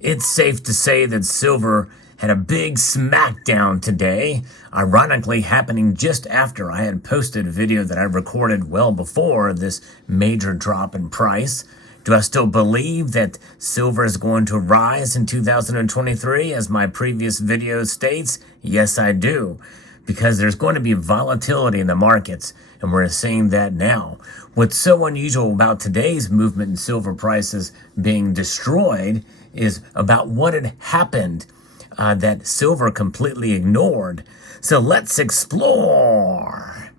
It's safe to say that silver had a big smackdown today, ironically happening just after I had posted a video that I recorded well before this major drop in price. Do I still believe that silver is going to rise in 2023 as my previous video states? Yes, I do, because there's going to be volatility in the markets, and we're seeing that now. What's so unusual about today's movement in silver prices being destroyed is about what had happened that silver completely ignored. So let's explore.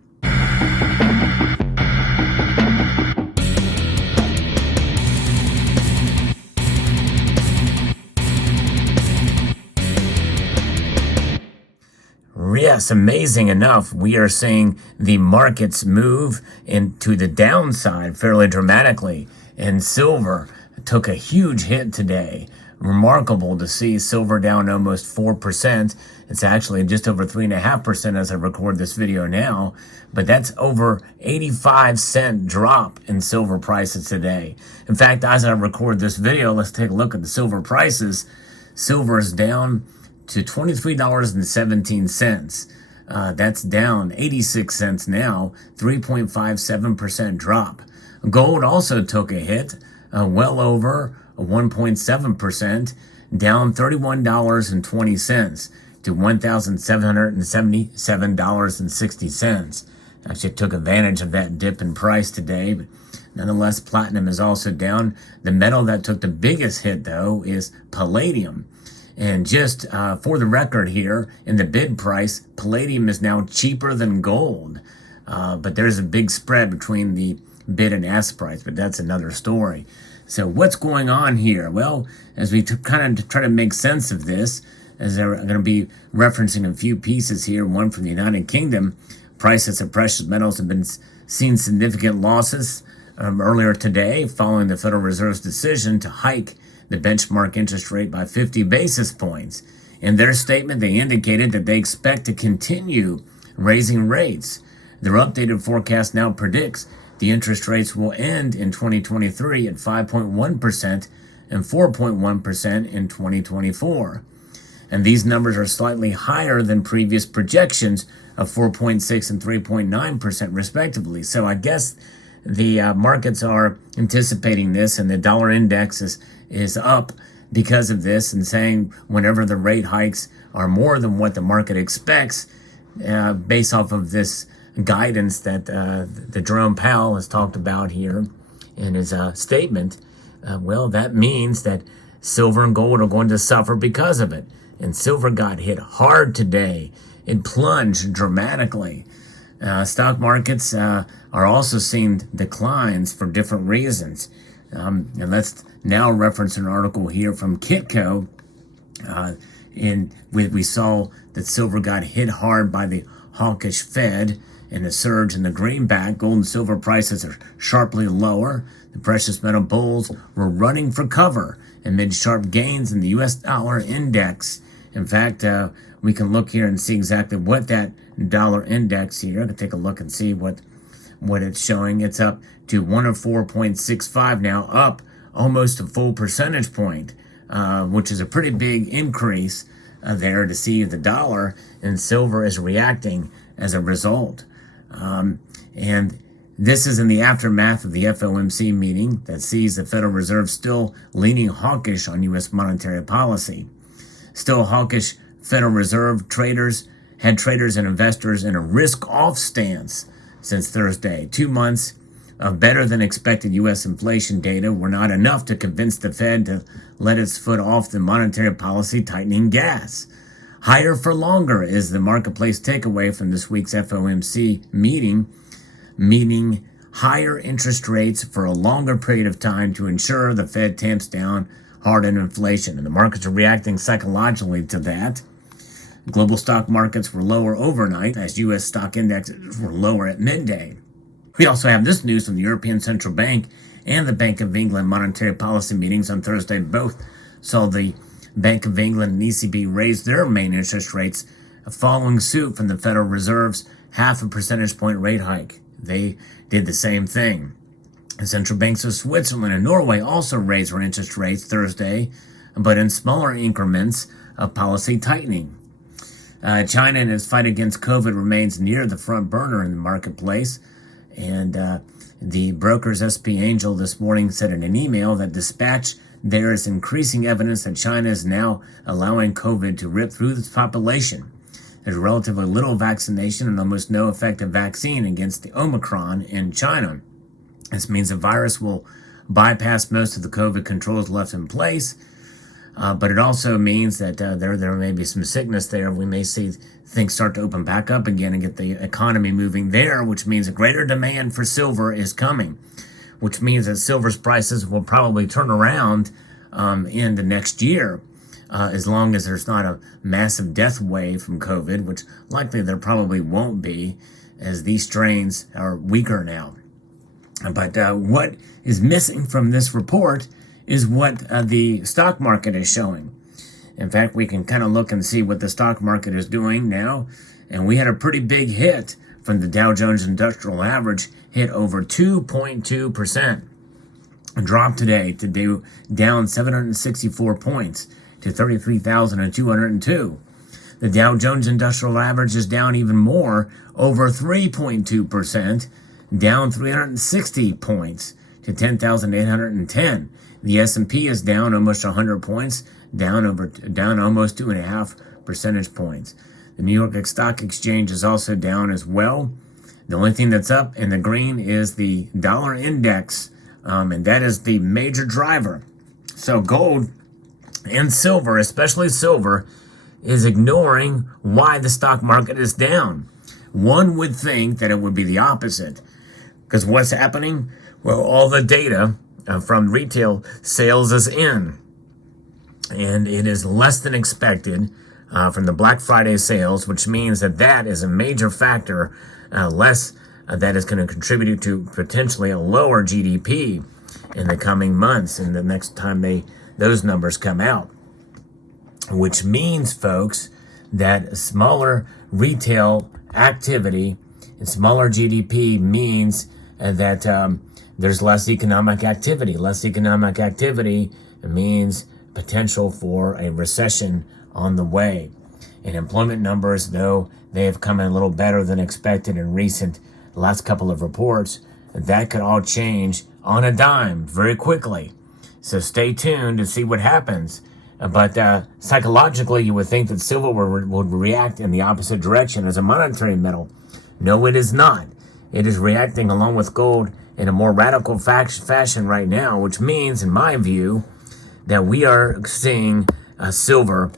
Yes, amazing enough, we are seeing the markets move into the downside fairly dramatically, and silver took a huge hit today. Remarkable to see silver down almost 4%. It's actually just over 3.5% as I record this video now, but that's over 85-cent drop in silver prices today. In fact, as I record this video, let's take a look at the silver prices. Silver is down to $23.17. That's down 86 cents now, 3.57% drop. Gold also took a hit, well over 1.7%, down $31.20 to $1,777.60. Actually took advantage of that dip in price today, but nonetheless, platinum is also down. The metal that took the biggest hit, though, is palladium. And just for the record here, in the bid price, palladium is now cheaper than gold. But there's a big spread between the bid and ask price, but that's another story. So what's going on here? Well, as we kind of try to make sense of this, as I'm going to be referencing a few pieces here, one from the United Kingdom, prices of precious metals have been seen significant losses earlier today following the Federal Reserve's decision to hike the benchmark interest rate by 50 basis points. In their statement, they indicated that they expect to continue raising rates. Their updated forecast now predicts the interest rates will end in 2023 at 5.1% and 4.1% in 2024. And these numbers are slightly higher than previous projections of 4.6 and 3.9% respectively. So I guess the markets are anticipating this, and the dollar index is up because of this, and saying whenever the rate hikes are more than what the market expects, based off of this guidance that the Jerome Powell has talked about here in his statement, well, that means that silver and gold are going to suffer because of it. And silver got hit hard today. It plunged dramatically. Stock markets are also seeing declines for different reasons. And let's now reference an article here from Kitco. We saw that silver got hit hard by the hawkish Fed and a surge in the greenback. Gold and silver prices are sharply lower. The precious metal bulls were running for cover amid sharp gains in the U.S. dollar index. In fact, we can look here and see exactly what that dollar index here. I can take a look and see what it's showing. It's up to 104.65 now, up almost a full percentage point, which is a pretty big increase there to see the dollar, and silver is reacting as a result. And this is in the aftermath of the FOMC meeting that sees the Federal Reserve still leaning hawkish on U.S. monetary policy. Still hawkish Federal Reserve traders had traders and investors in a risk-off stance since Thursday. 2 months of better-than-expected U.S. inflation data were not enough to convince the Fed to let its foot off the monetary policy tightening gas. Higher for longer is the marketplace takeaway from this week's FOMC meeting, meaning higher interest rates for a longer period of time to ensure the Fed tamps down hard on inflation. And the markets are reacting psychologically to that. Global stock markets were lower overnight as U.S. stock indexes were lower at midday. We also have this news from the European Central Bank and the Bank of England monetary policy meetings on Thursday. Both saw the Bank of England and ECB raise their main interest rates, following suit from the Federal Reserve's half a percentage point rate hike. They did the same thing. The central banks of Switzerland and Norway also raised their interest rates Thursday, but in smaller increments of policy tightening. China in its fight against COVID remains near the front burner in the marketplace, and the broker's SP Angel this morning said in an email that Dispatch, there is increasing evidence that China is now allowing COVID to rip through its population. There's relatively little vaccination and almost no effective vaccine against the Omicron in China. This means the virus will bypass most of the COVID controls left in place, but it also means that there may be some sickness there. We may see things start to open back up again and get the economy moving there, which means a greater demand for silver is coming, which means that silver's prices will probably turn around in the next year, as long as there's not a massive death wave from COVID, which likely there probably won't be, as these strains are weaker now. But what is missing from this report is what the stock market is showing. In fact, we can kind of look and see what the stock market is doing now. And we had a pretty big hit from the Dow Jones Industrial Average, hit over 2.2%. Dropped today to down 764 points to 33,202. The Dow Jones Industrial Average is down even more, over 3.2%, down 360 points to 10,810. The S&P is down almost 100 points, down almost 2.5 percentage points. The New York Stock Exchange is also down as well. The only thing that's up in the green is the dollar index, and that is the major driver. So gold and silver, especially silver, is ignoring why the stock market is down. One would think that it would be the opposite, because what's happening? Well, all the data from retail sales is in, and it is less than expected from the Black Friday sales, which means that is a major factor, less that is going to contribute to potentially a lower GDP in the coming months and the next time those numbers come out, which means, folks, that smaller retail activity and smaller GDP means that there's less economic activity. Less economic activity means potential for a recession on the way. And employment numbers, though they have come in a little better than expected in last couple of reports, that could all change on a dime very quickly. So stay tuned to see what happens. But psychologically, you would think that silver would react in the opposite direction as a monetary metal. No, it is not. It is reacting along with gold in a more radical fashion right now, which means, in my view, that we are seeing silver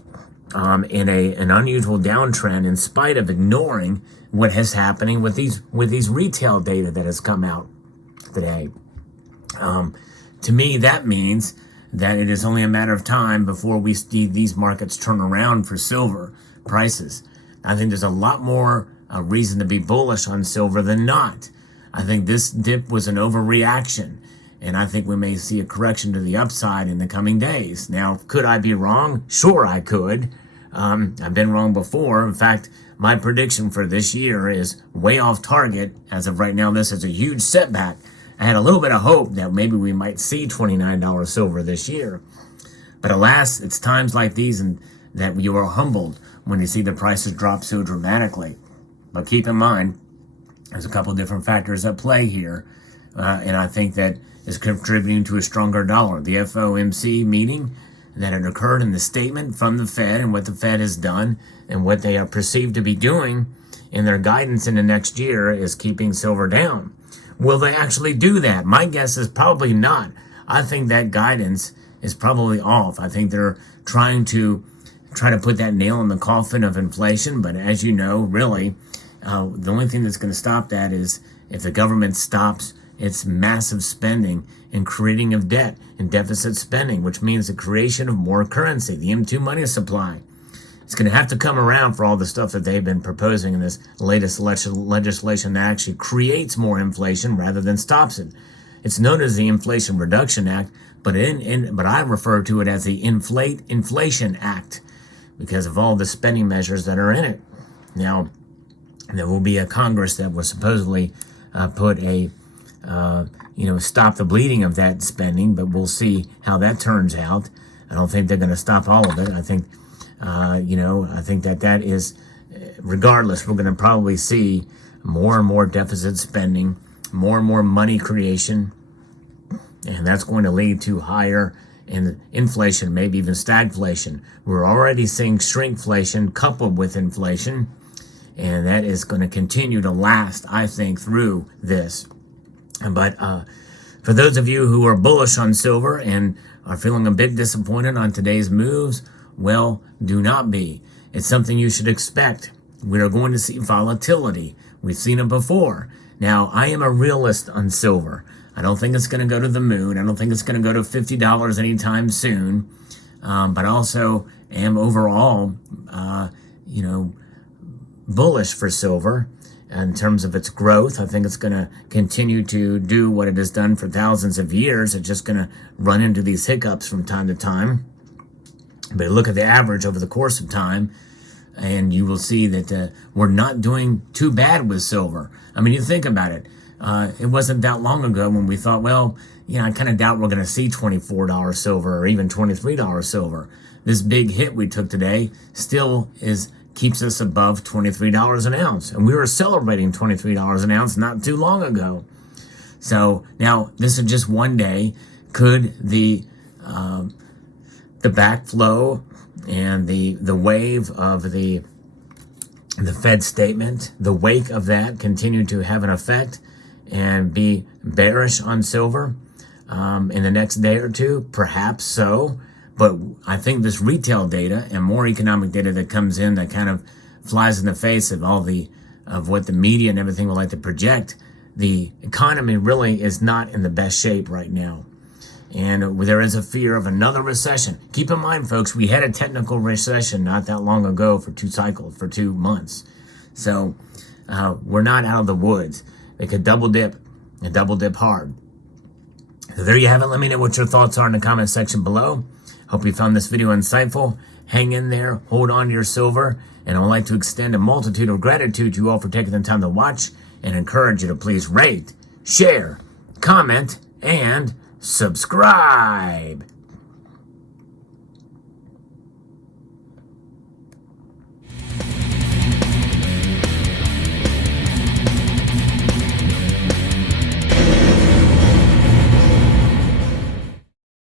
in an unusual downtrend in spite of ignoring what is happening with these retail data that has come out today. To me, that means that it is only a matter of time before we see these markets turn around for silver prices. I think there's a lot more reason to be bullish on silver than not. I think this dip was an overreaction, and I think we may see a correction to the upside in the coming days. Now, could I be wrong? Sure, I could. I've been wrong before. In fact, my prediction for this year is way off target. As of right now, this is a huge setback. I had a little bit of hope that maybe we might see $29 silver this year. But alas, it's times like these and that you are humbled when you see the prices drop so dramatically. But keep in mind, there's a couple different factors at play here, and I think that is contributing to a stronger dollar. The FOMC meeting that had occurred in the statement from the Fed and what the Fed has done and what they are perceived to be doing in their guidance in the next year is keeping silver down. Will they actually do that? My guess is probably not. I think that guidance is probably off. I think they're trying to put that nail in the coffin of inflation, but as you know, really, the only thing that's going to stop that is if the government stops its massive spending and creating of debt and deficit spending, which means the creation of more currency, the M2 money supply. It's going to have to come around for all the stuff that they've been proposing in this latest legislation that actually creates more inflation rather than stops it. It's known as the Inflation Reduction Act, but I refer to it as the Inflation Act because of all the spending measures that are in it. Now, there will be a Congress that will supposedly put a stop the bleeding of that spending, but we'll see how that turns out. I don't think they're going to stop all of it. I think, I think that is, regardless, we're going to probably see more and more deficit spending, more and more money creation, and that's going to lead to higher inflation, maybe even stagflation. We're already seeing shrinkflation coupled with inflation, and that is going to continue to last, I think, through this. But for those of you who are bullish on silver and are feeling a bit disappointed on today's moves, well, do not be. It's something you should expect. We are going to see volatility. We've seen it before. Now, I am a realist on silver. I don't think it's going to go to the moon. I don't think it's going to go to $50 anytime soon. But also am overall, bullish for silver in terms of its growth. I think it's going to continue to do what it has done for thousands of years. It's just going to run into these hiccups from time to time. But look at the average over the course of time, and you will see that we're not doing too bad with silver. I mean, you think about it. It wasn't that long ago when we thought, well, I kind of doubt we're going to see $24 silver or even $23 silver. This big hit we took today still keeps us above $23 an ounce. And we were celebrating $23 an ounce not too long ago. So now this is just one day. Could the backflow and the wave of the Fed statement, the wake of that, continue to have an effect and be bearish on silver in the next day or two? Perhaps so. But I think this retail data and more economic data that comes in that kind of flies in the face of of what the media and everything would like to project, the economy really is not in the best shape right now. And there is a fear of another recession. Keep in mind, folks, we had a technical recession not that long ago for 2 months. So we're not out of the woods. They could double dip and double dip hard. So there you have it. Let me know what your thoughts are in the comment section below. Hope you found this video insightful. Hang in there, hold on to your silver, and I would like to extend a multitude of gratitude to you all for taking the time to watch and encourage you to please rate, share, comment, and subscribe.